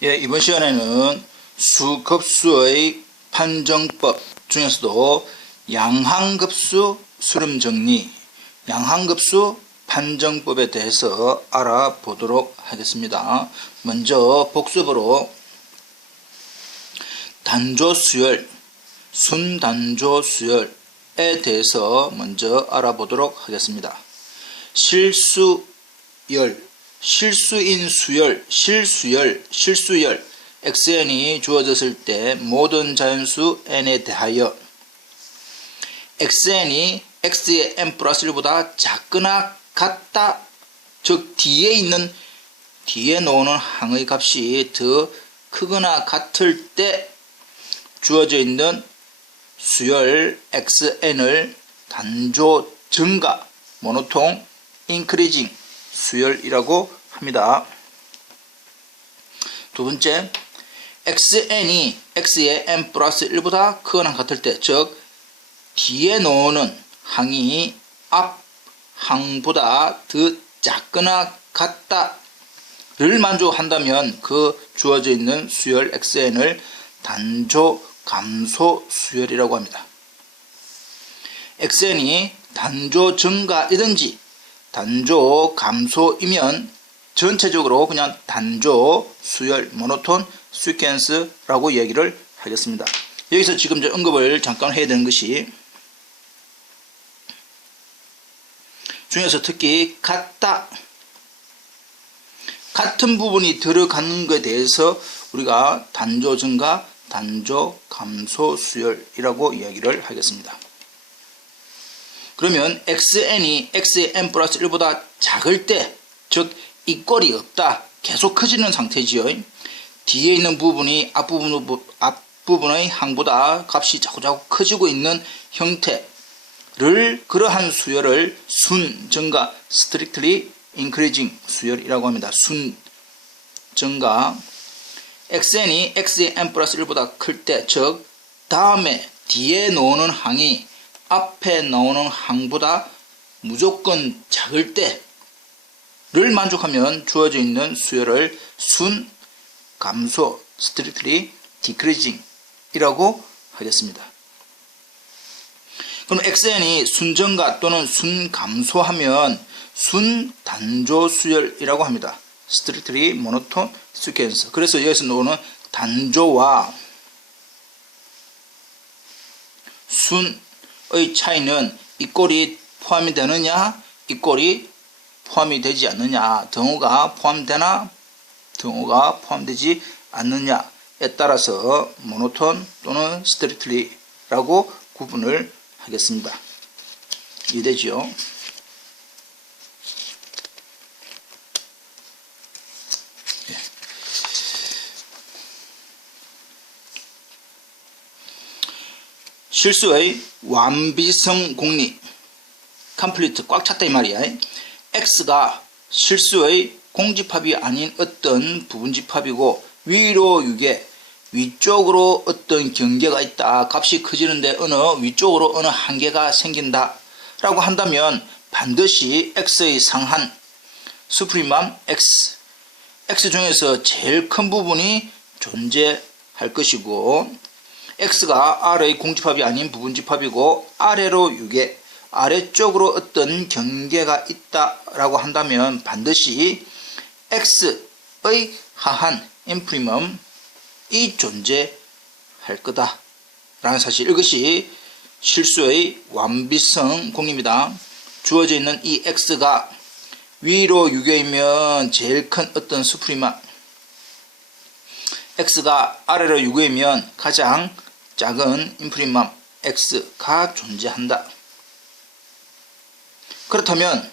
예, 이번 시간에는 수급수의 판정법 중에서도 양항급수 수렴정리, 양항급수 판정법에 대해서 알아보도록 하겠습니다. 먼저 복습으로 단조수열, 순단조수열에 대해서 먼저 알아보도록 하겠습니다. 실수열, 실수인 수열, 실수열, xn이 주어졌을 때 모든 자연수 n에 대하여 xn이 x의 n 플러스 1보다 작거나 같다, 즉 뒤에 놓는 항의 값이 더 크거나 같을 때 주어져 있는 수열 xn을 단조 증가, 모노톤 인크리징 수열이라고 합니다. 두 번째, xn이 x의 n 플러스 1보다 크거나 같을 때, 즉 뒤에 놓는 항이 앞 항보다 더 작거나 같다를 만족한다면 그 주어져 있는 수열 xn을 단조 감소 수열이라고 합니다. xn이 단조 증가이든지 단조 감소이면 전체적으로 그냥 단조 수열 모노톤 시퀀스라고 얘기를 하겠습니다. 여기서 지금 언급을 잠깐 해야 되는 것이 중에서 특히 같은 부분이 들어가는 것에 대해서 우리가 단조 증가, 단조 감소 수열이라고 이야기를 하겠습니다. 그러면 xn이 x의 n 플러스 1보다 작을 때, 즉 이꼴이 없다, 계속 커지는 상태지요. 뒤에 있는 부분이 앞부분의 항보다 값이 자꾸자꾸 커지고 있는 형태를, 그러한 수열을 순 증가, strictly increasing 수열이라고 합니다. 순 증가, xn이 x의 n 플러스 1보다 클 때, 즉 다음에 뒤에 나오는 항이 앞에 나오는 항보다 무조건 작을 때를 만족하면 주어져 있는 수열을 순 감소, strictly decreasing 이라고 하겠습니다. 그럼 xn이 순증가 또는 순감소하면 순단조수열이라고 합니다. strictly monotone sequence. 그래서 여기서 나오는 단조와 순의 차이는 이 꼴이 포함이 되느냐, 이 꼴이 포함이 되지 않느냐, 등호가 포함되나, 등호가 포함되지 않느냐에 따라서 모노톤 또는 strictly라고 구분을 하겠습니다. 이해되죠? 실수의 완비성 공리, 컴플리트 꽉 찼다 이 말이야. x가 실수의 공집합이 아닌 어떤 부분집합이고 위로 유계, 위쪽으로 어떤 경계가 있다, 값이 커지는데 위쪽으로 어느 한계가 생긴다 라고 한다면 반드시 x의 상한 수프리맘 x 중에서 제일 큰 부분이 존재할 것이고, x가 R의 공집합이 아닌 부분집합이고 아래로 유계, 아래쪽으로 어떤 경계가 있다라고 한다면 반드시 x의 하한 인프리멈이 존재할 거다라는 사실, 이것이 실수의 완비성 공리입니다. 주어져 있는 이 x가 위로 유계이면 제일 큰 어떤 수프리맘, x가 아래로 유계이면 가장 작은 인프리맘 x가 존재한다. 그렇다면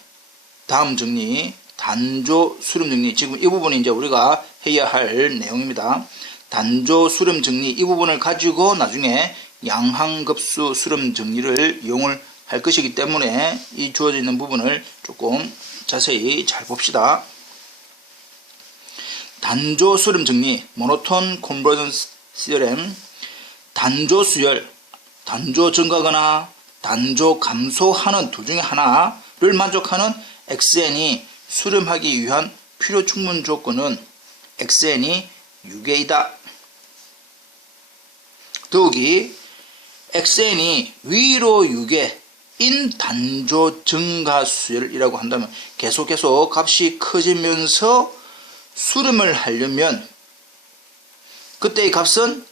다음 정리, 단조 수렴 정리, 지금 이 부분이 이제 우리가 해야 할 내용입니다. 단조 수렴 정리, 이 부분을 가지고 나중에 양항급수 수렴 정리를 이용을 할 것이기 때문에 이 주어져 있는 부분을 조금 자세히 잘 봅시다. 단조 수렴 정리, 모노톤 컨버전스 시어렘, 단조 수열, 단조 증가거나 단조 감소하는 두 중에 하나를 만족하는 xn이 수렴하기 위한 필요 충분 조건은 xn이 유계이다. 더욱이 xn이 위로 유계인 단조 증가 수열이라고 한다면 계속 값이 커지면서 수렴을 하려면 그때의 값은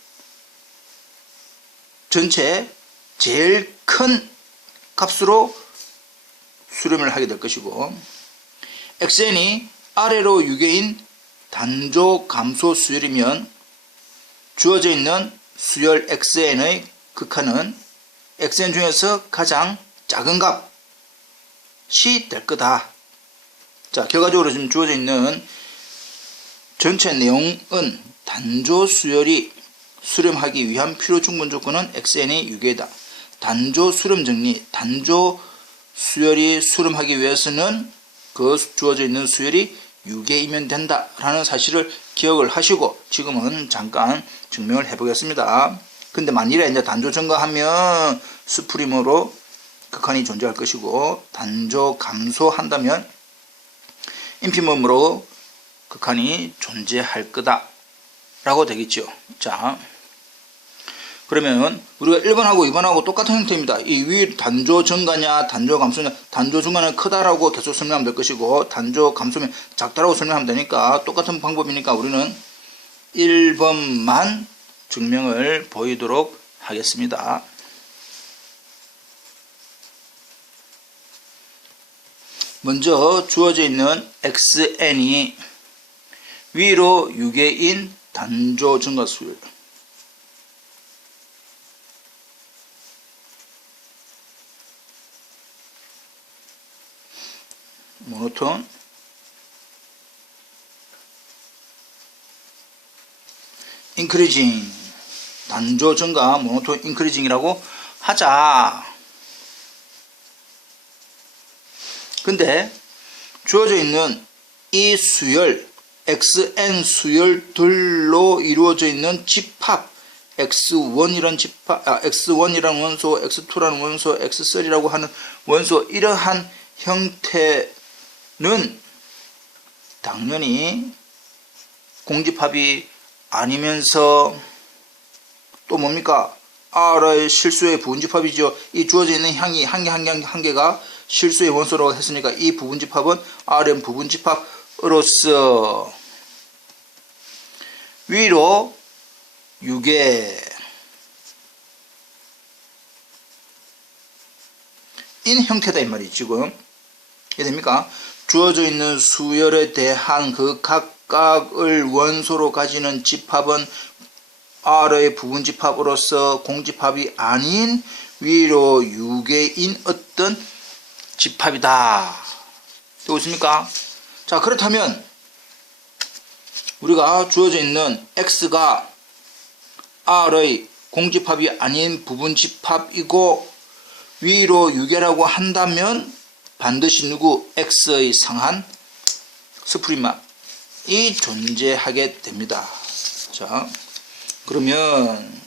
전체 제일 큰 값으로 수렴을 하게 될 것이고, xn이 아래로 유계인 단조 감소 수열이면 주어져 있는 수열 xn의 극한은 xn 중에서 가장 작은 값이 될 거다. 자, 결과적으로 지금 주어져 있는 전체 내용은 단조 수열이 수렴하기 위한 필요 충분 조건은 xn이 유계이다. 단조 수렴 정리, 단조 수열이 수렴하기 위해서는 그 주어져 있는 수열이 유계이면 된다 라는 사실을 기억을 하시고 지금은 잠깐 증명을 해 보겠습니다. 근데 만일에 이제 단조 증가하면 수프림으로 극한이 존재할 것이고, 단조 감소한다면 인피멈으로 극한이 존재할 거다 라고 되겠죠. 자, 그러면 우리가 1번하고 2번하고 똑같은 형태입니다. 이 위 단조 증가냐 단조 감소냐, 단조 증가는 크다라고 계속 설명하면 될 것이고 단조 감소면 작다라고 설명하면 되니까 똑같은 방법이니까 우리는 1번만 증명을 보이도록 하겠습니다. 먼저 주어져 있는 xn이 위로 유계인 단조 증가 수열, 모노톤 인크리징, 단조 증가 모노톤 인크리징이라고 하자. 근데 주어져 있는 이 수열 xn 수열들로 이루어져 있는 집합 x1이라는 집합, x1이라는 원소, x2라는 원소, x3라고 하는 원소, 이러한 형태는 당연히 공집합이 아니면서 또 뭡니까? R의 실수의 부분집합이죠. 이 주어져 있는 향이 한 개가 실수의 원소라고 했으니까 이 부분집합은 Rn 부분집합으로서 위로 유계 인 형태다 이 말이죠. 지금 이해됩니까? 주어져 있는 수열에 대한 그 각각을 원소로 가지는 집합은 R의 부분집합으로서 공집합이 아닌 위로 유계인 어떤 집합이다. 되고 있습니까? 자, 그렇다면 우리가 주어져 있는 X가 R의 공집합이 아닌 부분집합이고 위로 유계라고 한다면 반드시 누구? X의 상한 스프림합이 존재하게 됩니다. 자, 그러면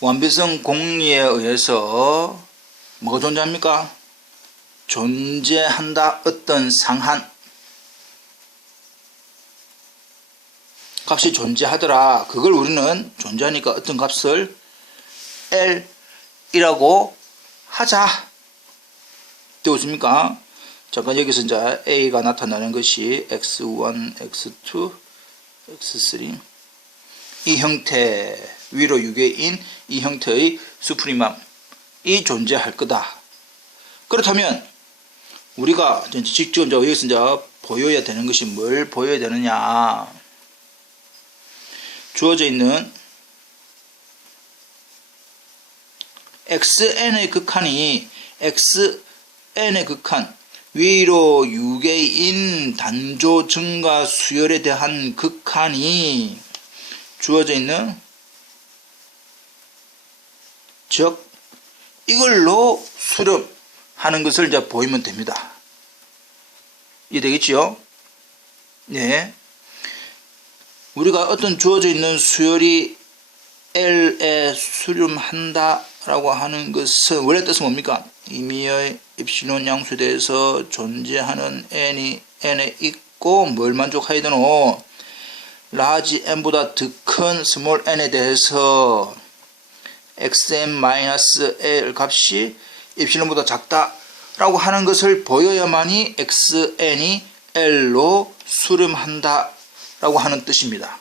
완비성 공리에 의해서 뭐가 존재합니까? 존재한다. 어떤 상한 값이 존재하더라. 그걸 우리는 존재하니까 어떤 값을 L이라고 하자. 되고 있습니까? 잠깐 여기서 이제 A가 나타나는 것이 x1, x2, x3 이 형태, 위로 유계인 이 형태의 수프림함이 존재할 거다. 그렇다면 우리가 직접 이제 여기서 이제 보여야 되는 것이 뭘 보여야 되느냐? 주어져 있는 xn의 극한이 xn의 극한, 위로 유계인 단조 증가 수열에 대한 극한이 주어져 있는, 즉 이걸로 수렴하는 것을 이제 보이면 됩니다. 이해되겠지요? 네. 우리가 어떤 주어져 있는 수열이 L에 수렴한다 라고 하는 것은 원래 뜻은 뭡니까? 임의의 입실론 양수에 대해서 존재하는 n에 있고 뭘 만족해야 되노? 라지 n보다 더 큰 스몰 n에 대해서 xn-a 값이 입실론보다 작다 라고 하는 것을 보여야만이 xn이 l로 수렴한다 라고 하는 뜻입니다.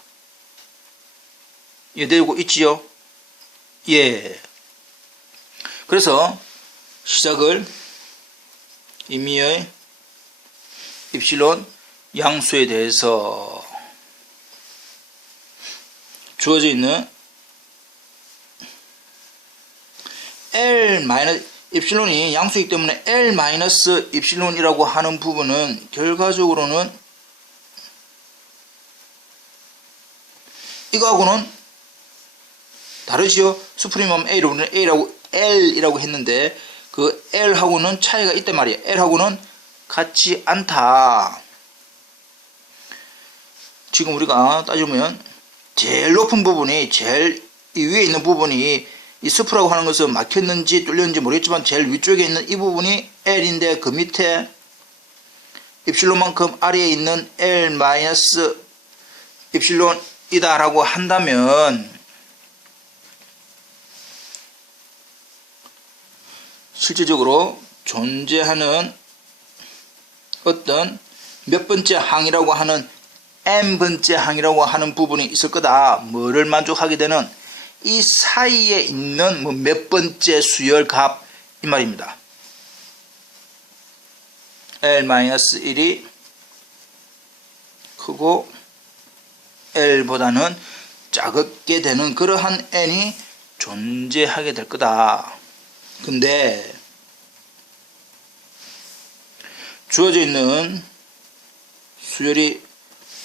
이해되고 있지요? 예. 그래서 시작을 임의의 입실론 양수에 대해서 주어져 있는 입실론이 양수이기 때문에 L-입실론이라고 하는 부분은 결과적으로는 이거하고는 다르지요. 수프리멈 L이라고 했는데 그 L하고는 차이가 있단 말이에요. L하고는 같지 않다. 지금 우리가 따지면 제일 높은 부분이 제일 이 위에 있는 부분이 이 스프라고 하는 것은 막혔는지 뚫렸는지 모르겠지만 제일 위쪽에 있는 이 부분이 L인데 그 밑에 입실론만큼 아래에 있는 L- 입실론이다 라고 한다면 실질적으로 존재하는 어떤 몇 번째 항이라고 하는 n번째 항이라고 하는 부분이 있을 거다. 뭐를 만족하게 되는 이 사이에 있는 몇 번째 수열 값 이 말입니다. L-1이 크고 L보다는 작게 되는 그러한 n이 존재하게 될 거다. 근데 주어져 있는 수열이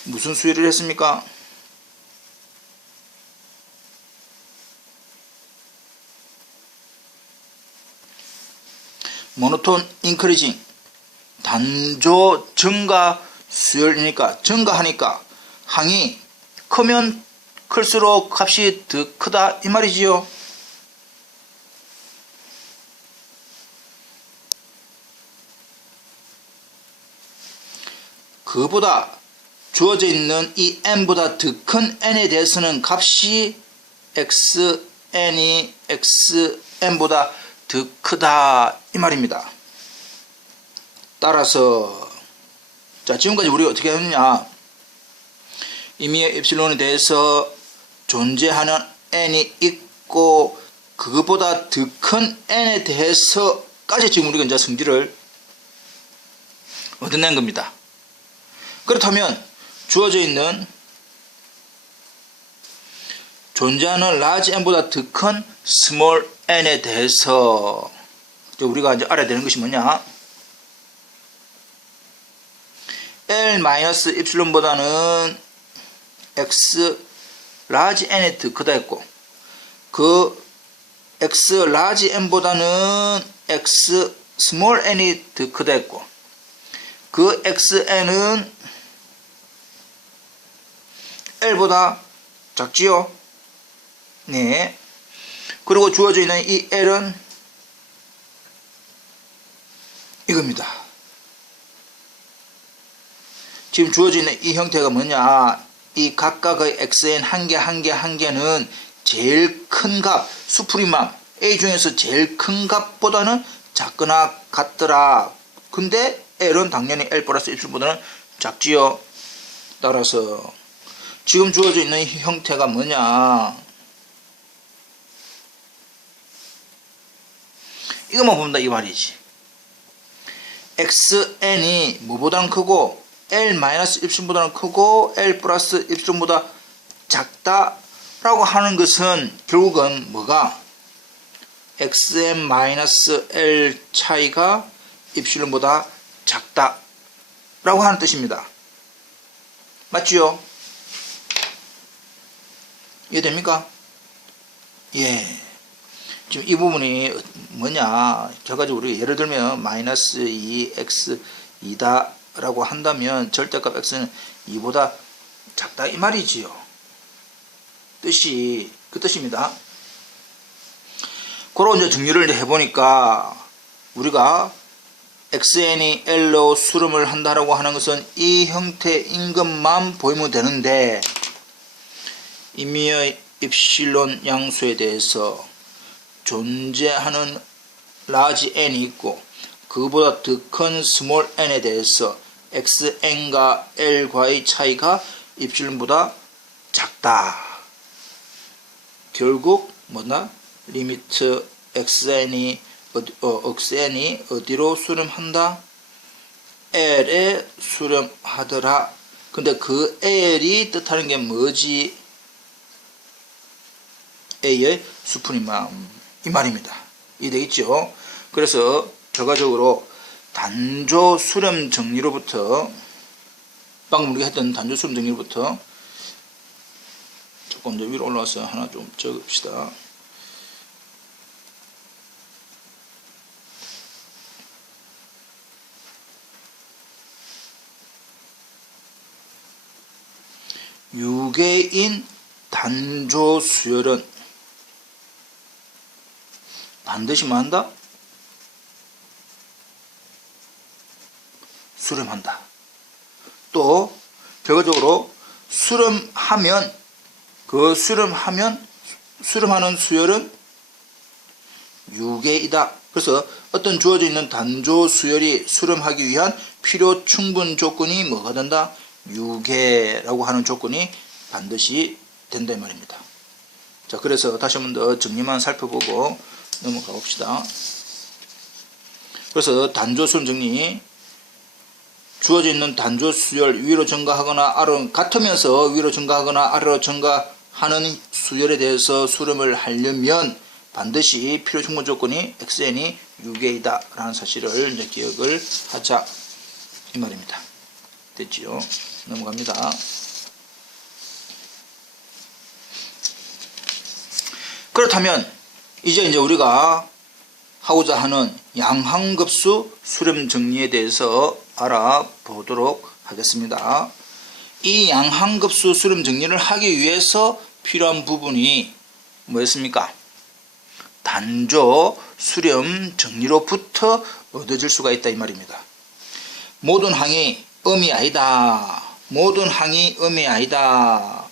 무슨 수열을 했습니까? 모노톤 인크리징 단조 증가 수열이니까 증가하니까 항이 크면 클수록 값이 더 크다 이 말이지요. 그보다 주어져 있는 이 n보다 더 큰 n에 대해서는 값이 xn이 xn보다 더 크다 이 말입니다. 따라서 자 지금까지 우리가 어떻게 했느냐, 임의의 입실론에 대해서 존재하는 n이 있고 그것보다 더 큰 n에 대해서까지 지금 우리가 이제 성질을 얻어낸 겁니다. 그렇다면 주어져 있는 존재하는 large n보다 더 큰 small n에 대해서 우리가 이제 알아야 되는 것이 뭐냐, L-입실론보다는 x large n이 더 크다 했고 그 x large n보다는 x small n이 더 크다 했고 그 xn은 L보다 작지요. 네. 그리고 주어져 있는 이 L은 이겁니다. 지금 주어져 있는 이 형태가 뭐냐, 이 각각의 xn 한 개는 제일 큰 값, 수프리맘 A 중에서 제일 큰 값보다는 작거나 같더라. 근데 L은 당연히 L 플러스 입술보다는 작지요. 따라서 지금 주어져 있는 형태가 뭐냐, 이것만 보면 이 말이지. xn이 뭐보다는 크고 L-입술보다는 크고 L 플러스 입술보다 작다 라고 하는 것은 결국은 뭐가 xn-l 차이가 입실론보다 작다 라고 하는 뜻입니다. 맞지요? 이해됩니까? 예. 지금 이 부분이 뭐냐, 결과적으로 우리가 예를 들면 마이너스 2x2다 라고 한다면 절대값 x는 2보다 작다 이 말이지요. 뜻이 그 뜻입니다. 그런 이제 정리를 해보니까 우리가 xn이 l로 수렴을 한다라고 하는 것은 이 형태인 것만 보이면 되는데 임의의 입실론 양수에 대해서 존재하는 라지 n이 있고 그보다 더 큰 스몰 n에 대해서 xn과 l과의 차이가 입실론보다 작다. 결국 뭐나 리미트 xn이 어디로 수렴한다? l에 수렴하더라. 근데 그 l이 뜻하는 게 뭐지? a의 수프리맘 이 말입니다. 이해되겠죠? 그래서 결과적으로 단조 수렴 정리로부터 방금 우리가 했던 단조 수렴 정리로부터 조금 더 위로 올라와서 하나 좀 적읍시다. 유계인 단조 수열은 반드시 뭐 한다? 수렴한다. 또 결과적으로 수렴하면 그 수렴하는 수열은 유계이다. 그래서 어떤 주어져 있는 단조 수열이 수렴하기 위한 필요 충분 조건이 뭐가 된다? 유계라고 하는 조건이 반드시 된다 이 말입니다. 자, 그래서 다시 한 번 더 정리만 살펴보고 넘어가 봅시다. 그래서 단조 수렴 정리, 주어져 있는 단조 수열 위로 증가하거나 아래로 같으면서 위로 증가하거나 아래로 증가하는 수열에 대해서 수렴을 하려면 반드시 필요 충분 조건이 xn이 유계이다 라는 사실을 이제 기억을 하자 이 말입니다. 됐지요? 넘어갑니다. 그렇다면 이제 우리가 하고자 하는 양항급수 수렴 정리에 대해서 알아보도록 하겠습니다. 이 양항급수 수렴 정리를 하기 위해서 필요한 부분이 뭐였습니까? 단조 수렴 정리로부터 얻어질 수가 있다 이 말입니다. 모든 항이 음이 아니다. 모든 항이 음이 아니다.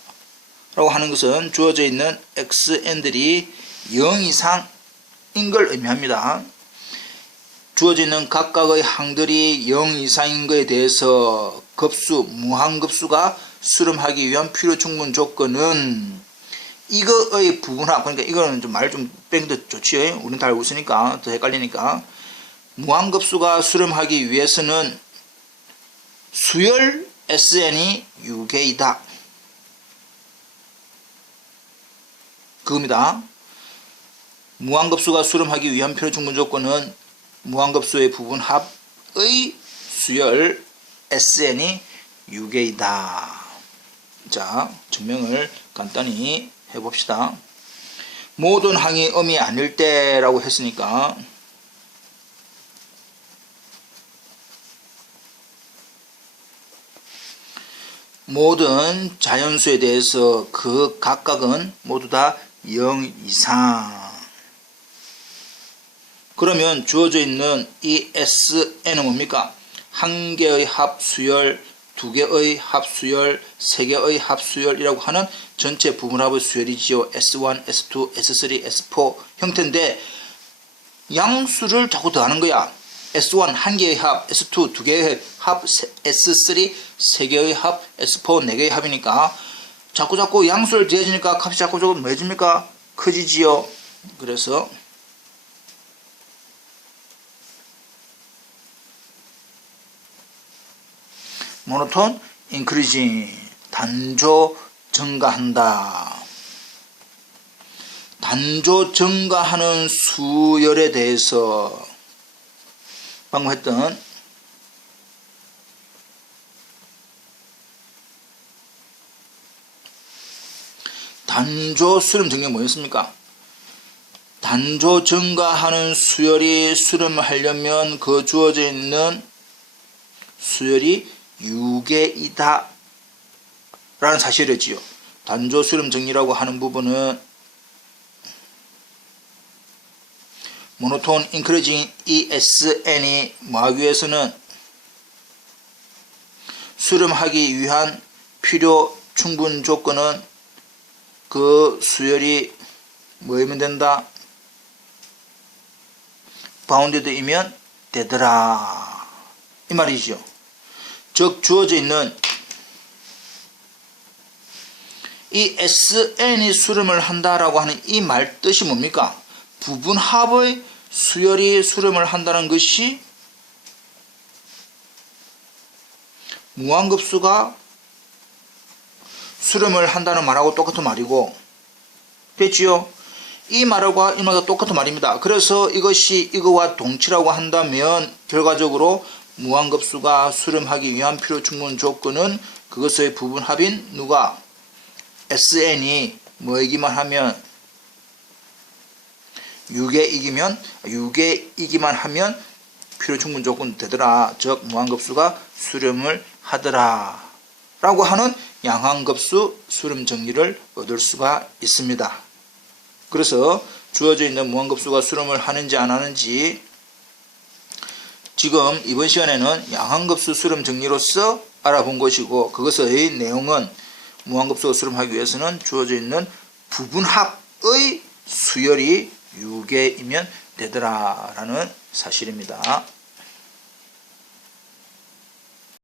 라고 하는 것은 주어져 있는 xn들이 0 이상인 걸 의미합니다. 주어져 있는 각각의 항들이 0 이상인 것에 대해서 급수, 무한급수가 수렴하기 위한 필요 충분 조건은 이거의 부분합, 그러니까 이거는 좀 말 좀 빼는 게 좋지요. 우리는 다 알고 있으니까 더 헷갈리니까. 무한급수가 수렴하기 위해서는 수열 sn이 유계이다. 그겁니다. 무한급수가 수렴하기 위한 필요 충분 조건은 무한급수의 부분합의 수열 sn이 유계이다. 자, 증명을 간단히 해봅시다. 모든 항이 음이 아닐 때라고 했으니까 모든 자연수에 대해서 그 각각은 모두 다 0 이상. 그러면 주어져 있는 이 SN은 뭡니까? 한 개의 합수열, 두 개의 합수열, 세 개의 합수열이라고 하는 전체 부분합의 수열이지요. S1, S2, S3, S4 형태인데 양수를 자꾸 더하는 거야. S1 한 개의 합, S2 두 개의 합, S3 세 개의 합, S4 네 개의 합이니까 자꾸 양수를 더해지니까 값이 자꾸 뭐 해집니까? 커지지요. 그래서 모노톤 인크리징 단조 증가한다. 단조 증가하는 수열에 대해서 방금 했던 단조 수렴 정리가 뭐였습니까? 단조 증가하는 수열이 수렴을 하려면 그 주어져 있는 수열이 유계이다 라는 사실이지요. 단조 수렴 정리라고 하는 부분은 모노톤 인크리징 ESN이 뭐하기 위해서는 수렴하기 위한 필요 충분 조건은 그 수열이 뭐이면 된다? 바운디드이면 되더라 이 말이죠. 즉 주어져 있는 이 SN이 수렴을 한다라고 하는 이 말 뜻이 뭡니까? 부분합의 수열이 수렴을 한다는 것이 무한급수가 수렴을 한다는 말하고 똑같은 말이고, 됐지요? 이 말과 이 말과 똑같은 말입니다. 그래서 이것이 이거와 동치라고 한다면 결과적으로 무한급수가 수렴하기 위한 필요 충분 조건은 그것의 부분합인 누가? SN이 뭐이기만 하면 6이기만 하면 필요 충분 조건 되더라. 즉 무한급수가 수렴을 하더라 라고 하는 양항급수 수렴 정리를 얻을 수가 있습니다. 그래서 주어져 있는 무한급수가 수렴을 하는지 안 하는지 지금 이번 시간에는 양항급수 수렴 정리로서 알아본 것이고, 그것의 내용은 무한급수가 수렴하기 위해서는 주어져 있는 부분합의 수열이 6개이면 되더라 라는 사실입니다.